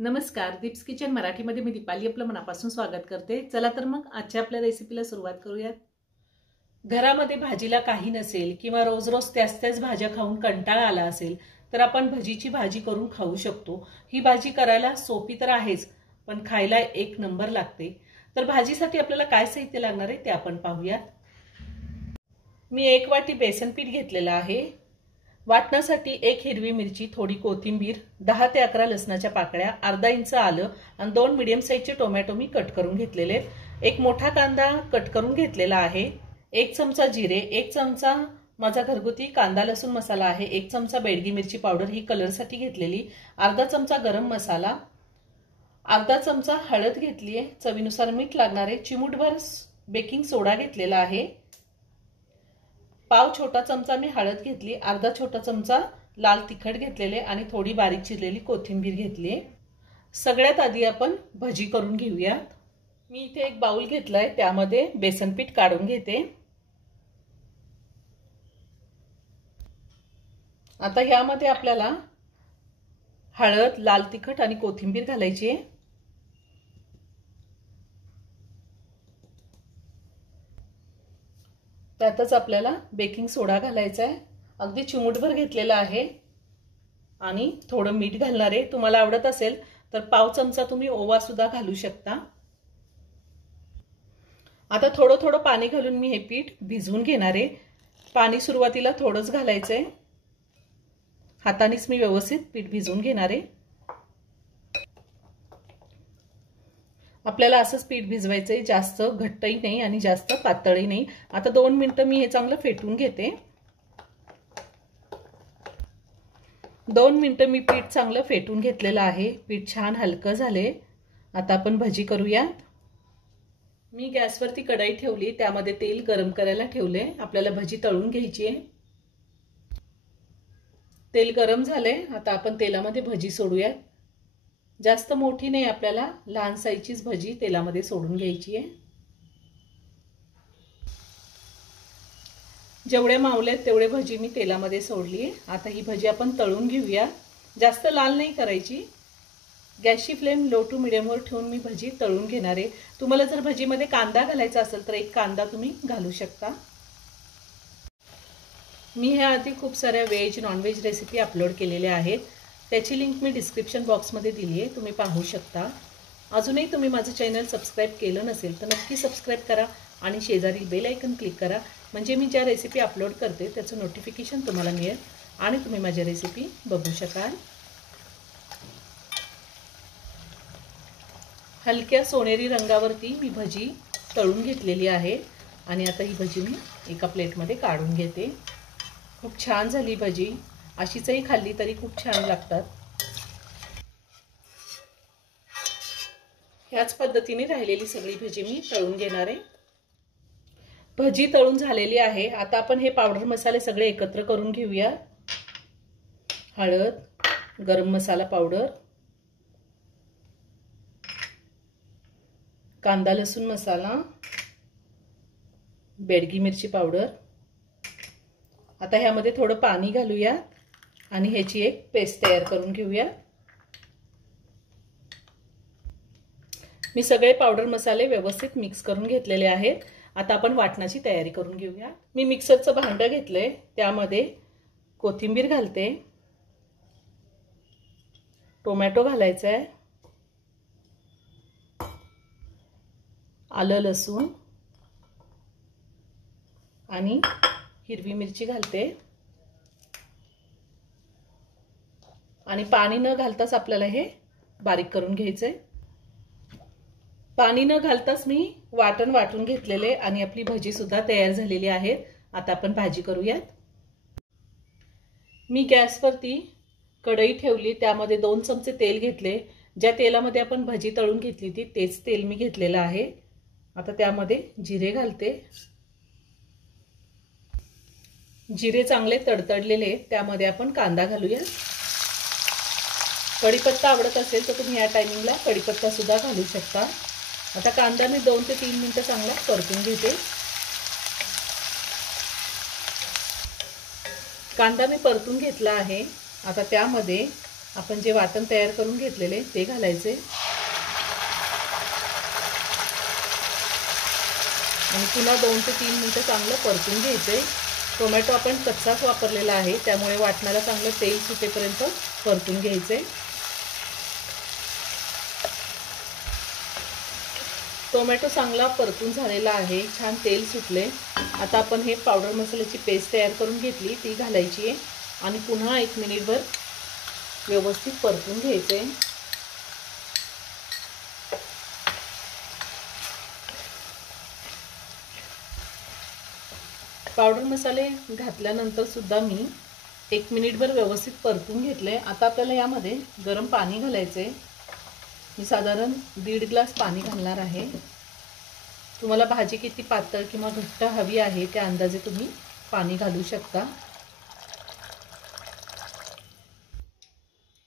नमस्कार, दीप्स किचन मराठीमध्ये मी दीपाली आपलं मनापासून स्वागत करते। चला तर मग आजच्या आपल्या रेसिपीला सुरुवात करूयात। घरामध्ये भाजीला काही नसेल किंवा रोज रोज त्याच भाज्या खाऊन कंटाळा आला असेल तर आपण भजीची भाजी करून खाऊ शकतो। ही भाजी करायला सोपी तर आहेच, पण खायला एक नंबर लागते। तर भाजीसाठी आपल्याला काय साहित्य लागणार आहे ते आपण पाहूयात। मी 1 वाटी बेसन पीठ घेतलेला आहे। वाटण्यासाठी 1 हिरवी मिरची, थोडी कोथिंबीर, 10 ते 11 लसणाच्या पाकळ्या, अर्धा इंच आलं आणि 2 मीडियम साइजचे टोमॅटो मी कट करून घेतलेले आहेत। 1 मोठा कांदा कट करून घेतलेला आहे। 1 चमचा जिरे, 1 चमचा माझा घरगुती कांदा लसूण मसाला आहे, 1 चमचा बेडगी मिरची पावडर ही कलरसाठी घेतलेली, अर्धा चमचा गरम मसाला, अर्धा चमचा हळद घेतली आहे, चवीनुसार मीठ लागणार आहे, चिमूटभर बेकिंग सोडा घेतलेला आहे, पाव छोटा चमचा मी हळद घेतली, अर्धा छोटा चमचा लाल तिखट घेतलेले आणि थोडी बारीक चिरलेली कोथिंबीर घेतली। सगळ्यात आधी आपण भजी करून घेऊया। मी इथे एक बाउल घेतलाय, त्यामध्ये बेसन पीठ काढून घेते। आता यामध्ये आपल्याला हळद, लाल तिखट आणि कोथिंबीर घालायची आहे। त्यातच आपल्याला बेकिंग सोडा घालायचा आहे, अगदी चिमूटभर घेतलेला आहे आणि थोडं मीठ घालणार आहे। तुम्हाला आवडत असेल तर पाव चमचा तुम्ही ओवा सुद्धा घालू शकता। आता थोडं थोडं पाणी घालून मी हे पीठ भिजवून घेणार आहे। पाणी सुरुवातीला थोडंच घालायचं आहे, हातानेच मी व्यवस्थित पीठ भिजवून घेणार आहे। आपल्याला असंच पीठ भिजवायचंय, जास्त घट्टही नाही आणि जास्त पातळही नाही। आता 2 मिनिटं मी हे चांगलं फेटून घेते। 2 मिनिटं मी पीठ चांगलं फेटून घेतलेलं आहे, पीठ छान हलकं झाले। आता आपण भजी करूया। मी गॅसवरती कढई ठेवली, त्यामध्ये तेल गरम करायला ठेवले, आपल्याला भजी तळून घ्यायची आहे। तेल गरम झाले, आता आपण तेलामध्ये भजी सोडूया। जास्त मोठी नाही, आपल्याला लहान साईजचीच भजी तेलामध्ये सोडून घ्यायची आहे। जेवढे मावले तेवढे भजी मी तेलामध्ये सोडली आहे। आता ही भजी आपण तळून घेऊया, जास्त लाल नाही करायची। गॅसची फ्लेम लो टू मीडियम वर ठेवून मी भजी तळून घेणार आहे। तुम्हाला जर भजीमध्ये कांदा घालायचा असेल तर 1 कांदा तुम्ही घालू शकता। मी ह्या आधी खूप साऱ्या veg non veg recipe upload केलेल्या आहेत, त्याची लिंक मी डिस्क्रिप्शन बॉक्समध्ये दिली आहे, तुम्ही पाहू शकता। अजूनही तुम्ही माझं चॅनल सबस्क्राइब केलं नसेल तर नक्की सबस्क्राइब करा आणि शेजारी बेल आयकन क्लिक करा, म्हणजे मी ज्या रेसिपी अपलोड करते त्याचं नोटिफिकेशन तुम्हाला मिळेल आणि तुम्ही माझ्या रेसिपी बघू शकाल। हलक्या सोनेरी रंगावरती मी भजी तळून घेतलेली आहे आणि आता ही भजी मी एका प्लेटमध्ये काढून घेते। खूप छान झाली भजी, अशीचही खाल्ली तरी खूप छान लागतात। ह्याच पद्धतीने राहिलेली सगळी भजी मी तळून घेणार आहे। भजी तळून झालेली आहे। आता आपण हे पावडर मसाले सगळे एकत्र करून घेऊया। हळद, गरम मसाला पावडर, कांदा लसूण मसाला, बेडगी मिरची पावडर। आता ह्यामध्ये थोडं पाणी घालूया आणि ह्याची एक पेस्ट तयार करून घेऊया। मी सगळे पावडर मसाले व्यवस्थित मिक्स करून घेतलेले आहेत। आता आपण वाटणाची तयारी करून घेऊया। मी मिक्सरचं भांडं घेतलंय, त्यामध्ये कोथिंबीर घालते, टोमॅटो घालायचा आहे, आलं लसूण आणि हिरवी मिरची घालते आणि पाणी न घालताच आपल्याला हे बारीक करून घ्यायचंय। पाणी न घालताच मी वाटण वाटून घेतलेले आणि आपली भजी सुद्धा तयार झालेली आहे। आता आपण भाजी करूयात। मी गॅसवरती कढई ठेवली, त्यामध्ये 2 चमचे तेल घेतले। ज्या तेलामध्ये आपण भजी तळून घेतली होती तेच तेल मी घेतलेलं आहे। आता त्यामध्ये जिरे घालते, जिरे चांगले तडतडलेले, त्यामध्ये आपण कांदा घालूया। कढीपत्ता आवडत असेल तर तुम्ही या टायमिंगला कढीपत्ता सुद्धा घालू शकता। आता कांदा मी 2 ते 3 मिनिटं चांगला परतून घेते। कांदा मी परतून घेतला आहे। आता त्यामध्ये आपण जे वाटण तयार करून घेतलेले ते घालायचे आणि पुन्हा 2 ते 3 मिनिटं चांगलं परतून घ्यायचे। टोमॅटो आपण कच्चाच वापरलेला आहे, त्यामुळे वाटणाला चांगलं तेल सुटेपर्यंत परतून घ्यायचे। टोमॅटो चांगला परतून झालेला आहे, छान तेल सुटले। आता आपण हे पावडर मसाल्याची पेस्ट तयार करून घेतली ती घालायची आहे आणि पुन्हा 1 मिनिटभर व्यवस्थित परतून घ्यायचे। पावडर मसाले घातल्यानंतर सुद्धा मी 1 मिनिटभर व्यवस्थित परतून घेतले। आता आपल्याला यामध्ये गरम पाणी घालायचे। मी साधारण 1.5 ग्लास पाणी घालणार आहे। तुम्हाला भाजी किती पातळ किंवा घट्ट हवी आहे त्या अंदाजे तुम्ही पाणी घालू शकता।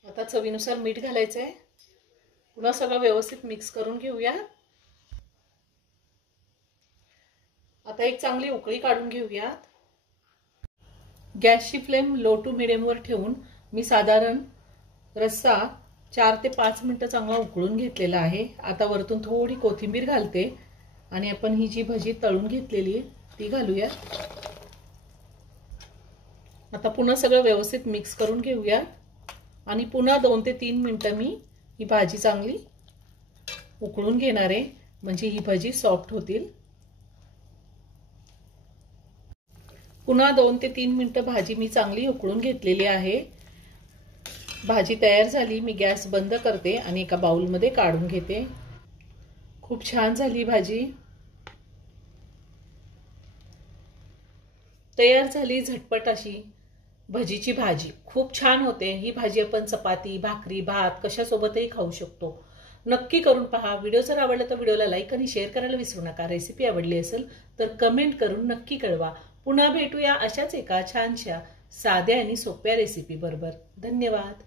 आता चवीनुसार मीठ घालायचं आहे। पुन्हा सगळं व्यवस्थित मिक्स करून घेऊया। आता एक चांगली उकळी काढून घेऊयात। गॅसची फ्लेम लो टू मीडियम वर ठेवून मी साधारण रस्सा 4 ते 5 मिनिटं चांगला उकळून घेतलेला आहे। आता वरतून थोडी कोथिंबीर घालते आणि आपण ही जी भजी तळून घेतलेली आहे ती घालूया। आता पुन्हा सगळं व्यवस्थित मिक्स करून घेऊया आणि पुन्हा 2 ते 3 मिनिटं मी ही भाजी चांगली उकळून घेणार आहे, म्हणजे ही भाजी सॉफ्ट होतील। पुन्हा 2 ते 3 मिनिटं भाजी मी चांगली उकळून घेतलेली आहे। भाजी तयार झाली, मी गॅस बंद करते आणि एका बाउलमध्ये काढून घेते। खूप छान झाली भाजी, तयार झाली झटपट अशी भजीची भाजी। खूप छान होते ही भाजी। आपण चपाती, भाकरी, भात कशासोबतही खाऊ शकतो। नक्की करून पहा। व्हिडिओ जर आवडला तर व्हिडिओला लाईक आणि शेअर करायला विसरू नका। रेसिपी आवडली असेल तर कमेंट करून नक्की कळवा। पुन्हा भेटूया अशाच एका छानशा साध्या आणि सोप्या रेसिपी बरोबर। धन्यवाद।